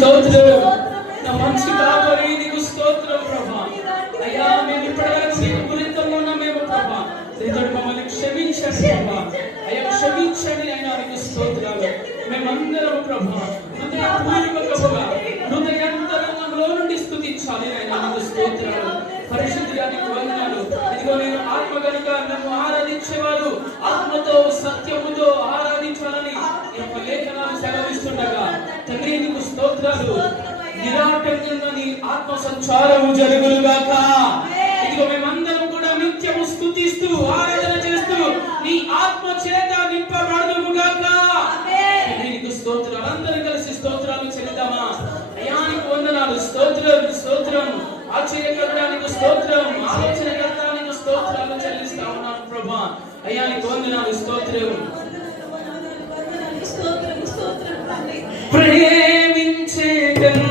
స్తోత్రం. నా మంచి కాపరి నీకు స్తోత్రం ప్రభా. అయ్యా మేము ఇప్పటివరకు నీకు గురితంలో ఉన్న మేము ప్రభా ఇతడు మమ్మల్ని క్షమించండి ప్రభా. అయ్యా క్షమించండి అయినా నీకు స్తోత్రాలు. మేమందరం ప్రభా హృదయపూర్వకముగా హృదయాంతరంగంలో నుండి స్తుతించాలి అయినా నీకు స్తోత్రాలు. పరిశుద్ధుడా నీకు వందనాలు. ఇదిగో నేను ఆత్మ గనుక నన్ను ఆరాధించేవారు ఆత్మతో సత్యముతో ఆరాధించాలని ఈ యొక్క లేఖనాలు సెలవిస్తుండగా తండ్రి నీకు స్తోత్రాలు. నిరాటంకంగా నీ ఆత్మ సంచారము జరుగునుగాక. ఇదిగో మేమందరం కూడా నిత్యము స్తుతిస్తూ ఆరాధన చేస్తూ నీ ఆత్మ చేత నింపబడుదుముగాక. నీకు స్తోత్రాలు. అందరం కలిసి స్తోత్రాలు చెల్లిద్దామా? అయ్యా నీకు వందనాలు. స్తోత్రం స్తోత్రం. ఆశ్చర్యకరుడానికి స్తోత్రం. ఆలోచనకర్తానికి స్తోత్రాలు చెల్లిస్తా ఉన్నాను ప్రభా. అయ్యా నీకు వందనాలు. స్తోత్రం. ప్రేమించేదన్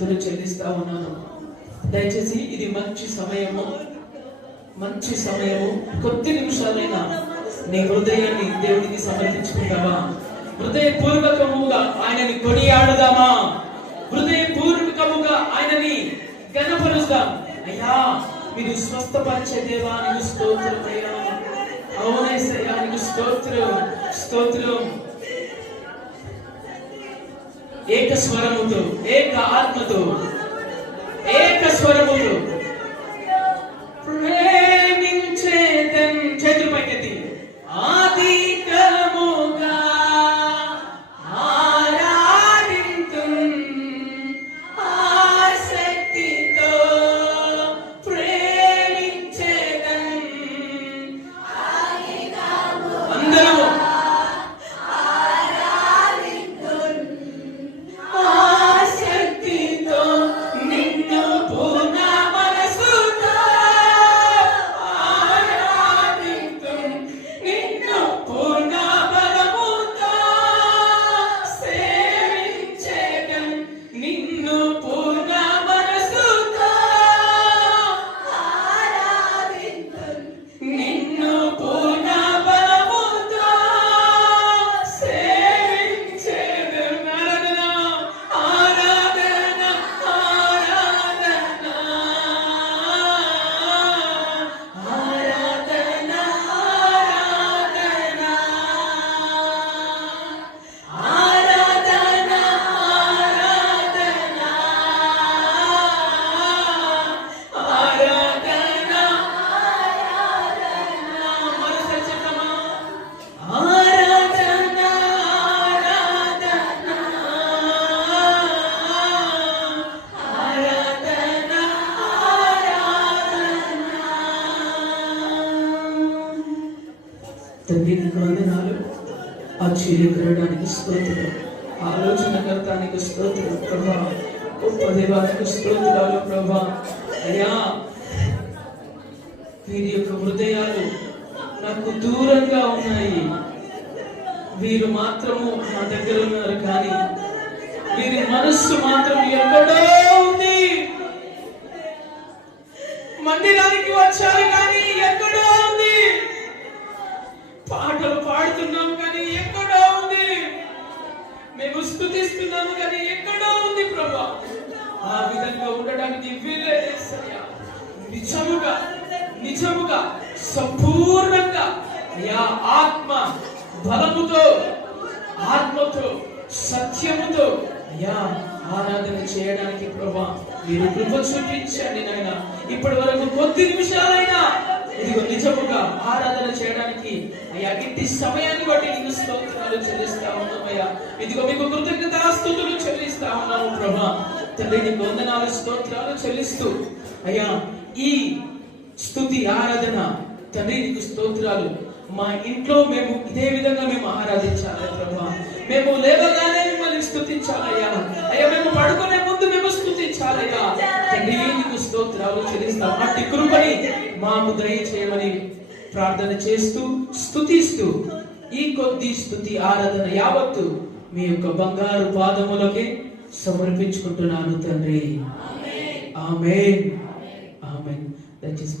స్తుతులు చెల్లిస్తా ఉన్నాను. దయచేసి ఇది మంచి సమయము. కొద్ది నిమిషాలైనా నీ హృదయాన్ని దేవుడికి సమర్పించుకుంటావా? హృదయపూర్వకముగా ఆయనని కొనియాడుదామా? హృదయపూర్వకముగా ఆయనని గణపరుస్తాం. అయ్యా, మీరు స్వస్థపరిచే దేవా, నీకు స్తోత్రం అయ్యా. అవునేసయ్యా, నీకు స్తోత్రం. ఏక స్వరముతో, ఏక ఆత్మతో, ఏక స్వరముతో ప్రేమించేదన్. చేతులు పైకెత్తి ఆదికముగా ఆరాధింతున్, ఆసక్తితో ప్రేమించేదన్. అందరూ ఆసక్తితో నిన్ను పూర్ణ మనసుతో ఆరాధింతున్, నిన్ను పూర్ణ బలముతో సేవించేదన్. నిన్ను పూర్ణ మనసుతో ఆరాధింతున్, నిన్ను పూర్ణ బలముతో సేవించేదన్. ఆరాధన, తండ్రి నీకు వందనాలు. ఆశ్చర్యకరడానికి స్తోత్రం, ఆలోచనకర్తానికి స్తోత్రం ప్రభా. గొప్ప దేవానికి స్తోత్రాలు ప్రభా. అయ్యా, వీరి యొక్క హృదయాలు నాకు దూరంగా ఉన్నాయి. వీరు మాత్రము నా దగ్గర ఉన్నారు, కానీ వీరి మనస్సు మాత్రం ఎక్కడో ఉంది. మందిరానికి వచ్చారు కానీ ఎక్కడో ఉంది. పాటలు పాడుతున్నాం కానీ ఎక్కడో ఉంది. మేము స్తుతిస్తున్నాము కానీ ఎక్కడో ఉంది ప్రభా. ఆ విధంగా ఉండడానికి వీల్లేదయ్యా. నిజముగా సంపూర్ణంగా అయ్యా, ఆత్మ బలముతో, ఆత్మతో, సత్యముతో అయ్యా ఆరాధన చేయడానికి ప్రభా మీరు కృప చూపించండి నాయన. ఇప్పటి వరకు కొద్ది నిమిషాలైనా ఇదిగో నిజముగా ఆరాధన చేయడానికి అయ్యా ఇట్టి సమయాన్ని బట్టి నీకు స్తోత్రాలు చెల్లిస్తా ఉన్నామయ్యా. ఇదిగో మీకు కృతజ్ఞతాస్తుతులు చెల్లిస్తా ఉన్నాము ప్రభా. తండ్రి నీకు వందనాలు, స్తోత్రాలు చెల్లిస్తూ అయ్యా ఈ స్తుతి ఆరాధన తండ్రి నీకు స్తోత్రాలు. మా ఇంట్లో మేము ఇదే విధంగా మేము ఆరాధించాలి ప్రభా. మేము లేవగానే మిమ్మల్ని స్తుతించాలయ్యా. అయ్యా, మేము పడుకునే ముందు మేము స్తుతించాలయ్యా. తండ్రి నీకు స్తోత్రాలు చెల్లిస్తాం. అట్టి కృపని మాకు దయచేయమని ప్రార్థన చేస్తూ స్తుతిస్తూ ఈ కొద్ది స్తుతి ఆరాధన యావత్తు మీ యొక్క బంగారు పాదములకే సమర్పించుకుంటున్నాను తండ్రి. ఆమేన్. దయచేసి